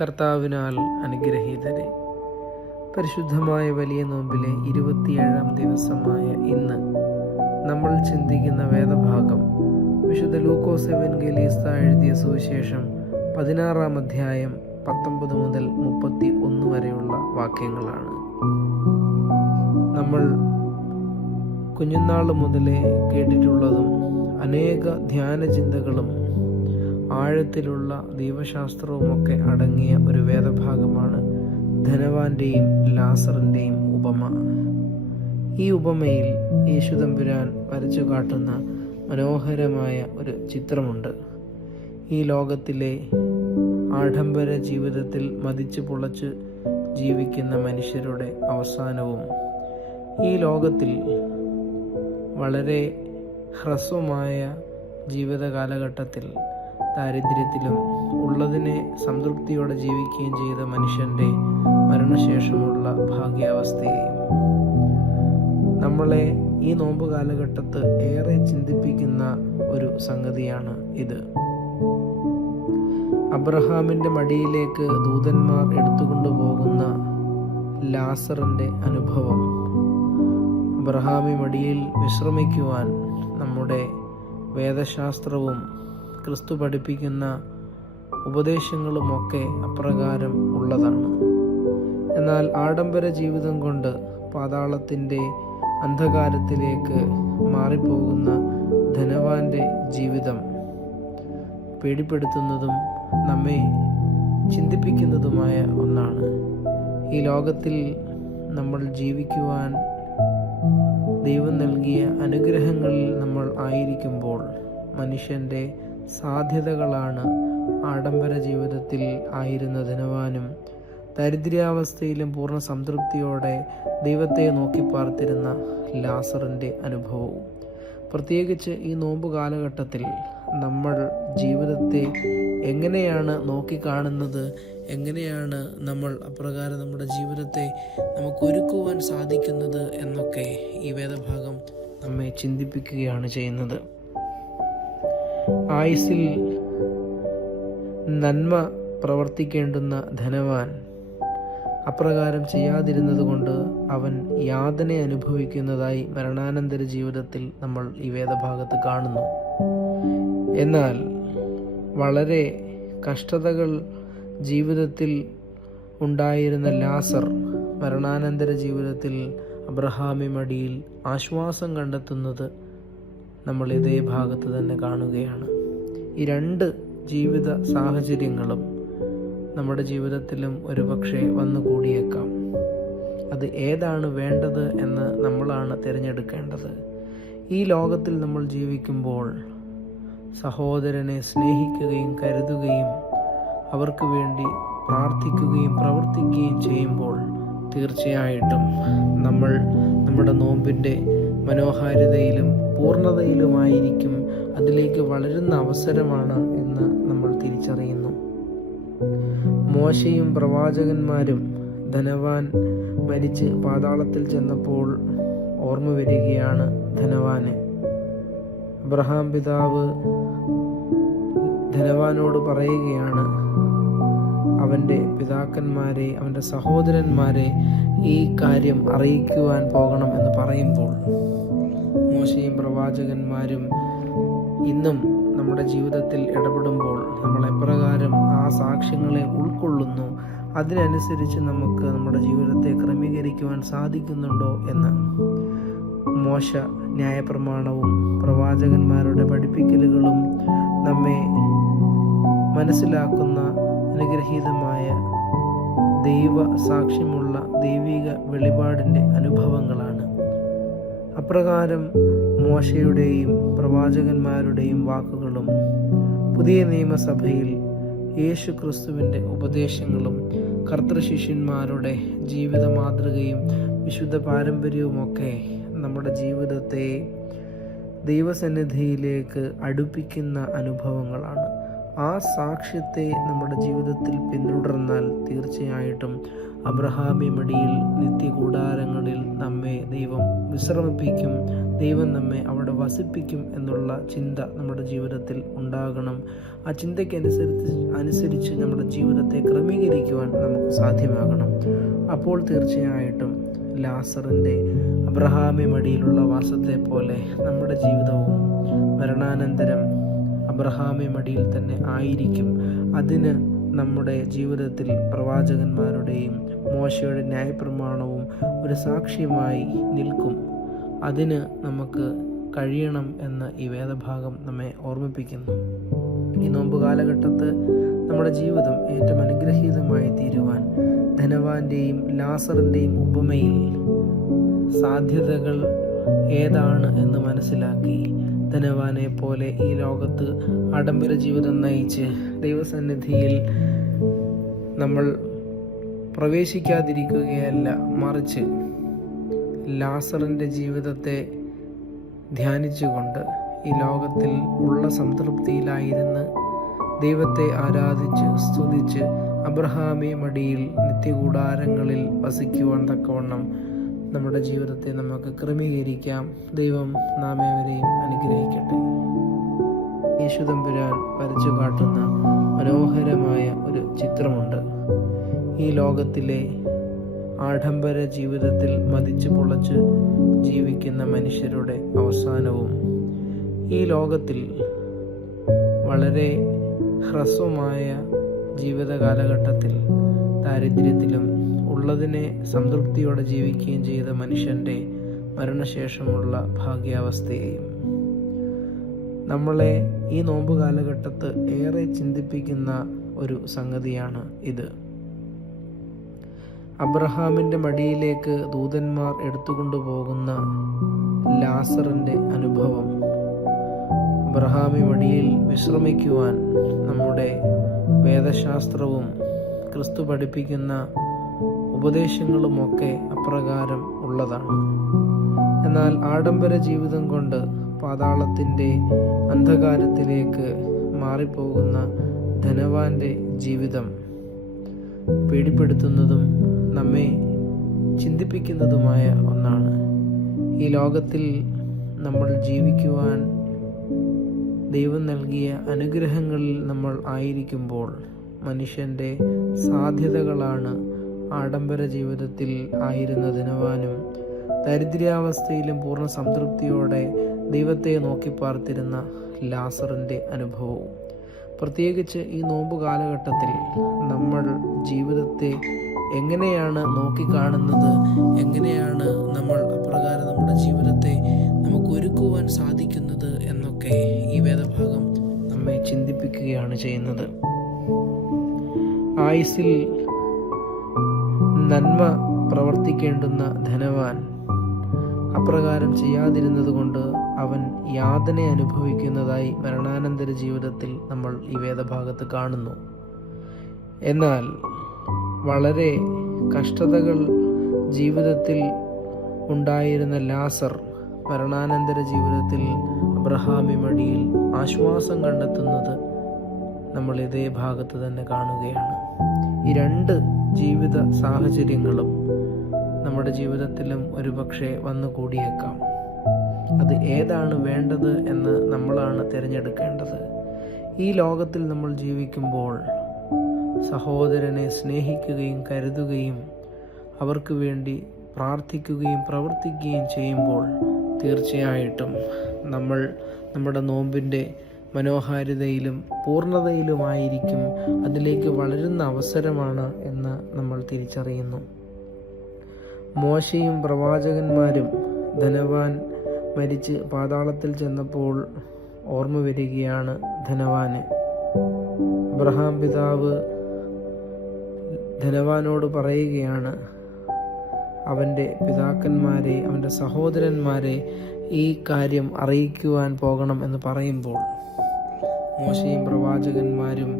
കർത്താവിനാൽ അനുഗ്രഹീതരെ, പരിശുദ്ധമായ വലിയ നോമ്പിലെ 27-ാം ദിവസമായ ഇന്ന് നമ്മൾ ചിന്തിക്കുന്ന വേദഭാഗം വിശുദ്ധ ലൂക്കോസ് എവൻഗേലിസ്ത എഴുതിയ സുവിശേഷം 16-ാം അധ്യായം 19 മുതൽ 31 വരെയുള്ള വാക്യങ്ങളാണ്. നമ്മൾ കുഞ്ഞുനാൾ മുതലേ കേട്ടിട്ടുള്ളതും അനേക ധ്യാനചിന്തകളും ആഴത്തിലുള്ള ദൈവശാസ്ത്രവുമൊക്കെ അടങ്ങിയ ഒരു വേദഭാഗമാണ് ധനവാന്റെയും ലാസറിൻ്റെയും ഉപമ. ഈ ഉപമയിൽ യേശു തമ്പുരാൻ വരച്ചു കാട്ടുന്ന മനോഹരമായ ഒരു ചിത്രമുണ്ട്. ഈ ലോകത്തിലെ ആഡംബര ജീവിതത്തിൽ മതിച്ചു പുളച്ച് ജീവിക്കുന്ന മനുഷ്യരുടെ അവസാനവും, ഈ ലോകത്തിൽ വളരെ ഹ്രസ്വമായ ജീവിത കാലഘട്ടത്തിൽ ദാരിദ്ര്യത്തിലും ഉള്ളതിനെ സംതൃപ്തിയോടെ ജീവിക്കുകയും ചെയ്ത മനുഷ്യൻ്റെ മരണശേഷമുള്ള ഭാഗ്യാവസ്ഥയെയും നമ്മളെ ഈ നോമ്പ് കാലഘട്ടത്ത് ഏറെ ചിന്തിപ്പിക്കുന്ന ഒരു സംഗതിയാണ് ഇത്. അബ്രഹാമിൻ്റെ മടിയിലേക്ക് ദൂതന്മാർ എടുത്തുകൊണ്ടുപോകുന്ന ലാസറിൻ്റെ അനുഭവം, അബ്രഹാമി മടിയിൽ വിശ്രമിക്കുവാൻ നമ്മുടെ വേദശാസ്ത്രവും ക്രിസ്തു പഠിപ്പിക്കുന്ന ഉപദേശങ്ങളുമൊക്കെ അപ്രകാരം ഉള്ളതാണ്. എന്നാൽ ആഡംബര ജീവിതം കൊണ്ട് പാതാളത്തിൻ്റെ അന്ധകാരത്തിലേക്ക് മാറിപ്പോകുന്ന ധനവാന്റെ ജീവിതം പേടിപ്പെടുത്തുന്നതും നമ്മെ ചിന്തിപ്പിക്കുന്നതുമായ ഒന്നാണ്. ഈ ലോകത്തിൽ നമ്മൾ ജീവിക്കുവാൻ ദൈവം നൽകിയ അനുഗ്രഹങ്ങളിൽ നമ്മൾ ആയിരിക്കുമ്പോൾ മനുഷ്യൻ്റെ സാധ്യതകളാണ് ആഡംബര ജീവിതത്തിൽ ആയിരുന്ന ധനവാനും ദരിദ്രാവസ്ഥയിലും പൂർണ്ണ സംതൃപ്തിയോടെ ദൈവത്തെ നോക്കി പാർത്തിരുന്ന ലാസറിൻ്റെ അനുഭവവും. പ്രത്യേകിച്ച് ഈ നോമ്പ് കാലഘട്ടത്തിൽ നമ്മൾ ജീവിതത്തെ എങ്ങനെയാണ് നോക്കിക്കാണുന്നത്, എങ്ങനെയാണ് നമ്മൾ അപ്രകാരം നമ്മുടെ ജീവിതത്തെ നമുക്ക് ഒരുക്കുവാൻ സാധിക്കുന്നത് എന്നൊക്കെ ഈ വേദഭാഗം നമ്മെ ചിന്തിപ്പിക്കുകയാണ് ചെയ്യുന്നത്. ആയുസ്സിൽ നന്മ പ്രവർത്തിക്കേണ്ടുന്ന ധനവാൻ അപ്രകാരം ചെയ്യാതിരുന്നത് കൊണ്ട് അവൻ യാതന അനുഭവിക്കുന്നതായി മരണാനന്തര ജീവിതത്തിൽ നമ്മൾ ഈ വേദഭാഗത്ത് കാണുന്നു. എന്നാൽ വളരെ കഷ്ടതകൾ ജീവിതത്തിൽ ഉണ്ടായിരുന്ന ലാസർ മരണാനന്തര ജീവിതത്തിൽ അബ്രഹാമി മടിയിൽ ആശ്വാസം കണ്ടെത്തുന്നത് നമ്മൾ ഇതേ ഭാഗത്ത് തന്നെ കാണുകയാണ്. ഈ രണ്ട് ജീവിത സാഹചര്യങ്ങളും നമ്മുടെ ജീവിതത്തിലും ഒരുപക്ഷെ വന്നു കൂടിയേക്കാം. അത് ഏതാണ് വേണ്ടത് എന്ന് നമ്മളാണ് തിരഞ്ഞെടുക്കേണ്ടത്. ഈ ലോകത്തിൽ നമ്മൾ ജീവിക്കുമ്പോൾ സഹോദരനെ സ്നേഹിക്കുകയും കരുതുകയും അവർക്ക് വേണ്ടി പ്രാർത്ഥിക്കുകയും പ്രവർത്തിക്കുകയും ചെയ്യുമ്പോൾ തീർച്ചയായിട്ടും നമ്മൾ നമ്മുടെ നോമ്പിൻ്റെ മനോഹാരിതയിലും പൂർണ്ണതയിലുമായിരിക്കും. അതിലേക്ക് വളരുന്ന അവസരമാണ് എന്ന് നമ്മൾ തിരിച്ചറിയുന്നു. മോശയും പ്രവാചകന്മാരും ധനവാൻ മരിച്ച് പാതാളത്തിൽ ചെന്നപ്പോൾ ഓർമ്മ വരികയാണ് ധനവാന്. അബ്രഹാം പിതാവ് ധനവാനോട് പറയുകയാണ്, അവൻ്റെ പിതാക്കന്മാരെ, അവൻ്റെ സഹോദരന്മാരെ ഈ കാര്യം അറിയിക്കുവാൻ പോകണം എന്ന് പറയുമ്പോൾ മോശയും പ്രവാചകന്മാരും ഇന്നും നമ്മുടെ ജീവിതത്തിൽ ഇടപെടുമ്പോൾ നമ്മൾ എപ്രകാരം ആ സാക്ഷ്യങ്ങളെ ഉൾക്കൊള്ളുന്നു, അതിനനുസരിച്ച് നമുക്ക് നമ്മുടെ ജീവിതത്തെ ക്രമീകരിക്കുവാൻ സാധിക്കുന്നുണ്ടോ എന്ന് മോശ ന്യായപ്രമാണവും പ്രവാചകന്മാരുടെ പഠിപ്പിക്കലുകളും നമ്മെ മനസ്സിലാക്കുന്ന അനുഗ്രഹീതമായ ദൈവ സാക്ഷ്യമുള്ള ദൈവിക വെളിപാടിൻ്റെ അനുഭവങ്ങളാണ്. അപ്രകാരം മോശയുടെയും പ്രവാചകന്മാരുടെയും വാക്കുകളും പുതിയ നിയമസഭയിൽ യേശു ക്രിസ്തുവിൻ്റെ ഉപദേശങ്ങളും കർത്തൃശിഷ്യന്മാരുടെ ജീവിത മാതൃകയും വിശുദ്ധ പാരമ്പര്യവുമൊക്കെ നമ്മുടെ ജീവിതത്തെ ദൈവസന്നിധിയിലേക്ക് അടുപ്പിക്കുന്ന അനുഭവങ്ങളാണ്. ആ സാക്ഷ്യത്തെ നമ്മുടെ ജീവിതത്തിൽ പിന്തുടർന്നാൽ തീർച്ചയായിട്ടും അബ്രഹാമി മടിയിൽ നിത്യകൂടാരങ്ങളിൽ നമ്മെ ദൈവം വിശ്രമിപ്പിക്കും, ദൈവം നമ്മെ അവിടെ വസിപ്പിക്കും എന്നുള്ള ചിന്ത നമ്മുടെ ജീവിതത്തിൽ ഉണ്ടാകണം. ആ ചിന്തയ്ക്ക് അനുസരിച്ച് നമ്മുടെ ജീവിതത്തെ ക്രമീകരിക്കുവാൻ നമുക്ക് സാധ്യമാകണം. അപ്പോൾ തീർച്ചയായിട്ടും ലാസറിൻ്റെ അബ്രഹാമി മടിയിലുള്ള വാസത്തെ പോലെ നമ്മുടെ ജീവിതവും മരണാനന്തരം അബ്രഹാമി മടിയിൽ തന്നെ ആയിരിക്കും. അതിന് നമ്മുടെ ജീവിതത്തിൽ പ്രവാചകന്മാരുടെയും മോശയുടെ ന്യായപ്രമാണവും ഒരു സാക്ഷ്യമായി നിൽക്കും. അതിന് നമുക്ക് കഴിയണം എന്ന് ഈ വേദഭാഗം നമ്മെ ഓർമ്മിപ്പിക്കുന്നു. ഈ നോമ്പ് കാലഘട്ടത്ത് നമ്മുടെ ജീവിതം ഏറ്റവും അനുഗ്രഹീതമായി തീരുവാൻ ധനവാന്റെയും ലാസറിൻ്റെയും ഉപമയിൽ സാധ്യതകൾ ഏതാണ് എന്ന് മനസ്സിലാക്കി ധനവാനെ പോലെ ഈ ലോകത്ത് ആഡംബര ജീവിതം നയിച്ച് ദൈവസന്നിധിയിൽ നമ്മൾ പ്രവേശിക്കാതിരിക്കുകയല്ല, മറിച്ച് ലാസറിൻ്റെ ജീവിതത്തെ ധ്യാനിച്ചുകൊണ്ട് ഈ ലോകത്തിൽ ഉള്ള സംതൃപ്തിയിലായിരുന്ന് ദൈവത്തെ ആരാധിച്ച് സ്തുതിച്ച് അബ്രഹാമി മടിയിൽ നിത്യകൂടാരങ്ങളിൽ വസിക്കുവാൻ തക്കവണ്ണം നമ്മുടെ ജീവിതത്തെ നമുക്ക് ക്രമീകരിക്കാം. ദൈവം നാമേവരെയും അനുഗ്രഹിക്കട്ടെ. യേശു തമ്പുരാൻ വരച്ചു കാട്ടുന്ന മനോഹരമായ ഒരു ചിത്രമുണ്ട്. ഈ ലോകത്തിലെ ആഡംബര ജീവിതത്തിൽ മതിച്ചു പൊളച്ച് ജീവിക്കുന്ന മനുഷ്യരുടെ അവസാനവും ഈ ലോകത്തിൽ വളരെ ഹ്രസ്വമായ ജീവിത കാലഘട്ടത്തിൽ ദാരിദ്ര്യത്തിലും ഉള്ളതിനെ സംതൃപ്തിയോടെ ജീവിക്കുകയും ചെയ്ത മനുഷ്യൻ്റെ മരണശേഷമുള്ള ഭാഗ്യാവസ്ഥയെയും നമ്മളെ ഈ നോമ്പ് കാലഘട്ടത്ത് ഏറെ ചിന്തിപ്പിക്കുന്ന ഒരു സംഗതിയാണ് ഇത്. അബ്രഹാമിൻ്റെ മടിയിലേക്ക് ദൂതന്മാർ എടുത്തുകൊണ്ടുപോകുന്ന ലാസറിൻ്റെ അനുഭവം, അബ്രഹാമി മടിയിൽ വിശ്രമിക്കുവാൻ നമ്മുടെ വേദശാസ്ത്രവും ക്രിസ്തു പഠിപ്പിക്കുന്ന ഉപദേശങ്ങളുമൊക്കെ അപ്രകാരം ഉള്ളതാണ്. എന്നാൽ ആഡംബര ജീവിതം കൊണ്ട് പാതാളത്തിൻ്റെ അന്ധകാരത്തിലേക്ക് മാറിപ്പോകുന്ന ധനവാന്റെ ജീവിതം പേടിപ്പെടുത്തുന്നതും നമ്മെ ചിന്തിപ്പിക്കുന്നതുമായ ഒന്നാണ്. ഈ ലോകത്തിൽ നമ്മൾ ജീവിക്കുവാൻ ദൈവം നൽകിയ അനുഗ്രഹങ്ങളിൽ നമ്മൾ ആയിരിക്കുമ്പോൾ മനുഷ്യൻ്റെ സാധ്യതകളാണ് ആഡംബര ജീവിതത്തിൽ ആയിരുന്ന ധനവാനും ദരിദ്രാവസ്ഥയിലും പൂർണ്ണ സംതൃപ്തിയോടെ ദൈവത്തെ നോക്കി പാർത്തിരുന്ന ലാസറിൻ്റെ അനുഭവവും. പ്രത്യേകിച്ച് ഈ നോമ്പ് കാലഘട്ടത്തിൽ നമ്മൾ ജീവിതത്തെ എങ്ങനെയാണ് നോക്കിക്കാണുന്നത്, എങ്ങനെയാണ് നമ്മൾ അപ്രകാരം നമ്മുടെ ജീവിതത്തെ നമുക്ക് ഒരുക്കുവാൻ സാധിക്കുന്നത് എന്നൊക്കെ ഈ വേദഭാഗം നമ്മെ ചിന്തിപ്പിക്കുകയാണ് ചെയ്യുന്നത്. ആയുസ്സിൽ നന്മ പ്രവർത്തിക്കേണ്ടുന്ന ധനവാൻ അപ്രകാരം ചെയ്യാതിരുന്നത് കൊണ്ട് അവൻ യാതന അനുഭവിക്കുന്നതായി മരണാനന്തര ജീവിതത്തിൽ നമ്മൾ ഈ വേദഭാഗത്ത് കാണുന്നു. എന്നാൽ വളരെ കഷ്ടതകൾ ജീവിതത്തിൽ ഉണ്ടായിരുന്ന ലാസർ മരണാനന്തര ജീവിതത്തിൽ അബ്രഹാമി മടിയിൽ ആശ്വാസം കണ്ടെത്തുന്നത് നമ്മൾ ഇതേ ഭാഗത്ത് തന്നെ കാണുകയാണ്. ഈ രണ്ട് ജീവിത സാഹചര്യങ്ങളും നമ്മുടെ ജീവിതത്തിലും ഒരുപക്ഷെ വന്നു കൂടിയേക്കാം. അത് ഏതാണ് വേണ്ടത് എന്ന് നമ്മളാണ് തിരഞ്ഞെടുക്കേണ്ടത്. ഈ ലോകത്തിൽ നമ്മൾ ജീവിക്കുമ്പോൾ സഹോദരനെ സ്നേഹിക്കുകയും കരുതുകയും അവർക്ക് വേണ്ടി പ്രാർത്ഥിക്കുകയും പ്രവർത്തിക്കുകയും ചെയ്യുമ്പോൾ തീർച്ചയായിട്ടും നമ്മൾ നമ്മുടെ നോമ്പിൻ്റെ മനോഹാരിതയിലും പൂർണ്ണതയിലുമായിരിക്കും. അതിലേക്ക് വളരുന്ന അവസരമാണ് എന്ന് നമ്മൾ തിരിച്ചറിയുന്നു. മോശയും പ്രവാചകന്മാരും ധനവാൻ മരിച്ച് പാതാളത്തിൽ ചെന്നപ്പോൾ ഓർമ്മ വരികയാണ് ധനവാന്. അബ്രഹാം പിതാവ് ധനവാനോട് പറയുകയാണ്, അവൻ്റെ പിതാക്കന്മാരെ, അവൻ്റെ സഹോദരന്മാരെ ഈ കാര്യം അറിയിക്കുവാൻ പോകണം എന്ന് പറയുമ്പോൾ മോശയും പ്രവാചകന്മാരും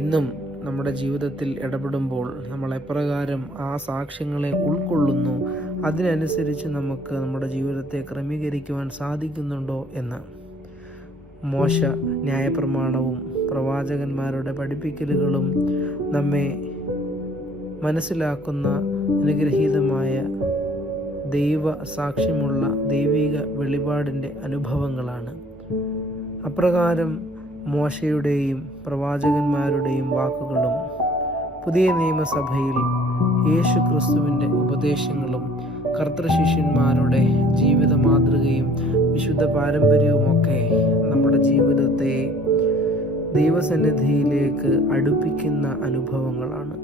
ഇന്നും നമ്മുടെ ജീവിതത്തിൽ ഇടപെടുമ്പോൾ നമ്മൾ എപ്രകാരം ആ സാക്ഷ്യങ്ങളെ ഉൾക്കൊള്ളുന്നു, അതിനനുസരിച്ച് നമുക്ക് നമ്മുടെ ജീവിതത്തെ ക്രമീകരിക്കുവാൻ സാധിക്കുന്നുണ്ടോ എന്ന്. മോശ ന്യായപ്രമാണവും പ്രവാചകന്മാരുടെ പഠിപ്പിക്കലുകളും നമ്മെ മനസ്സിലാക്കുന്ന അനുഗ്രഹീതമായ ദൈവ സാക്ഷ്യമുള്ള ദൈവിക വെളിപാടിൻ്റെ അനുഭവങ്ങളാണ്. അപ്രകാരം മോശയുടെയും പ്രവാചകന്മാരുടെയും വാക്കുകളും പുതിയ നിയമസഭയിൽ യേശു ക്രിസ്തുവിൻ്റെ ഉപദേശങ്ങളും കർത്തൃശിഷ്യന്മാരുടെ ജീവിത മാതൃകയും വിശുദ്ധ പാരമ്പര്യവുമൊക്കെ നമ്മുടെ ജീവിതത്തെ ദൈവസന്നിധിയിലേക്ക് അടുപ്പിക്കുന്ന അനുഭവങ്ങളാണ്.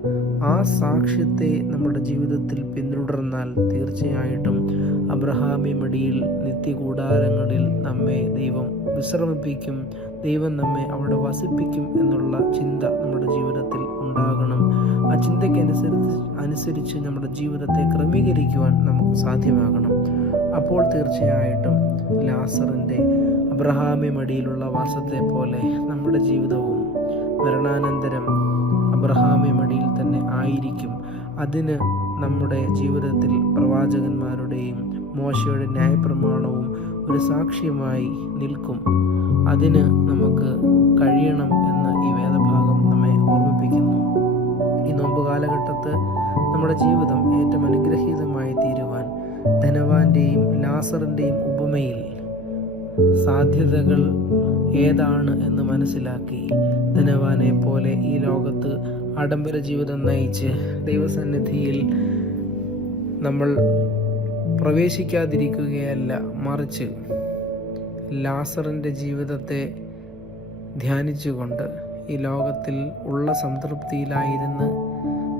ആ സാക്ഷ്യത്തെ നമ്മുടെ ജീവിതത്തിൽ പിന്തുടർന്നാൽ തീർച്ചയായിട്ടും അബ്രഹാമി മടിയിൽ നിത്യകൂടാരങ്ങളിൽ നമ്മെ ദൈവം വിശ്രമിപ്പിക്കും, ദൈവം നമ്മെ അവിടെ വസിപ്പിക്കും എന്നുള്ള ചിന്ത നമ്മുടെ ജീവിതത്തിൽ ഉണ്ടാകണം. ആ ചിന്തയ്ക്ക് അനുസരിച്ച് നമ്മുടെ ജീവിതത്തെ ക്രമീകരിക്കുവാൻ നമുക്ക് സാധ്യമാകണം. അപ്പോൾ തീർച്ചയായിട്ടും ലാസറിൻ്റെ അബ്രഹാമി മടിയിലുള്ള വാസത്തെ പോലെ നമ്മുടെ ജീവിതവും മരണാനന്തരം അബ്രഹാമി മടിയിൽ തന്നെ ആയിരിക്കും. അതിന് നമ്മുടെ ജീവിതത്തിൽ പ്രവാചകന്മാരുടെയും മോശയുടെ ന്യായപ്രമാണവും ഒരു സാക്ഷ്യമായി നിൽക്കും. അതിന് നമുക്ക് കഴിയണം എന്ന് ഈ വേദഭാഗം നമ്മെ ഓർമ്മിപ്പിക്കുന്നു. ഈ നോമ്പ് കാലഘട്ടത്ത് നമ്മുടെ ജീവിതം ഏറ്റവും അനുഗ്രഹീതമായി തീരുവാൻ ധനവാന്റെയും ലാസറിൻ്റെയും ഉപമയിൽ സാധ്യതകൾ ഏതാണ് എന്ന് മനസ്സിലാക്കി ധനവാനെ പോലെ ഈ ലോകത്ത് ആഡംബര ജീവിതം നയിച്ച് ദൈവസന്നിധിയിൽ നമ്മൾ പ്രവേശിക്കാതിരിക്കുകയല്ല, മറിച്ച് ലാസറിൻ്റെ ജീവിതത്തെ ധ്യാനിച്ചുകൊണ്ട് ഈ ലോകത്തിൽ ഉള്ള സംതൃപ്തിയിലായിരുന്ന്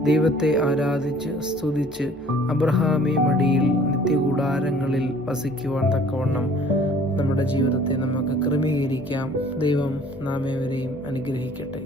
ദൈവത്തെ ആരാധിച്ച് സ്തുതിച്ച് അബ്രഹാമി മടിയിൽ നിത്യകൂടാരങ്ങളിൽ വസിക്കുവാൻ തക്കവണ്ണം നമ്മുടെ ജീവിതത്തെ നമുക്ക് ക്രമീകരിക്കാം. ദൈവം നാമേവരെയും അനുഗ്രഹിക്കട്ടെ.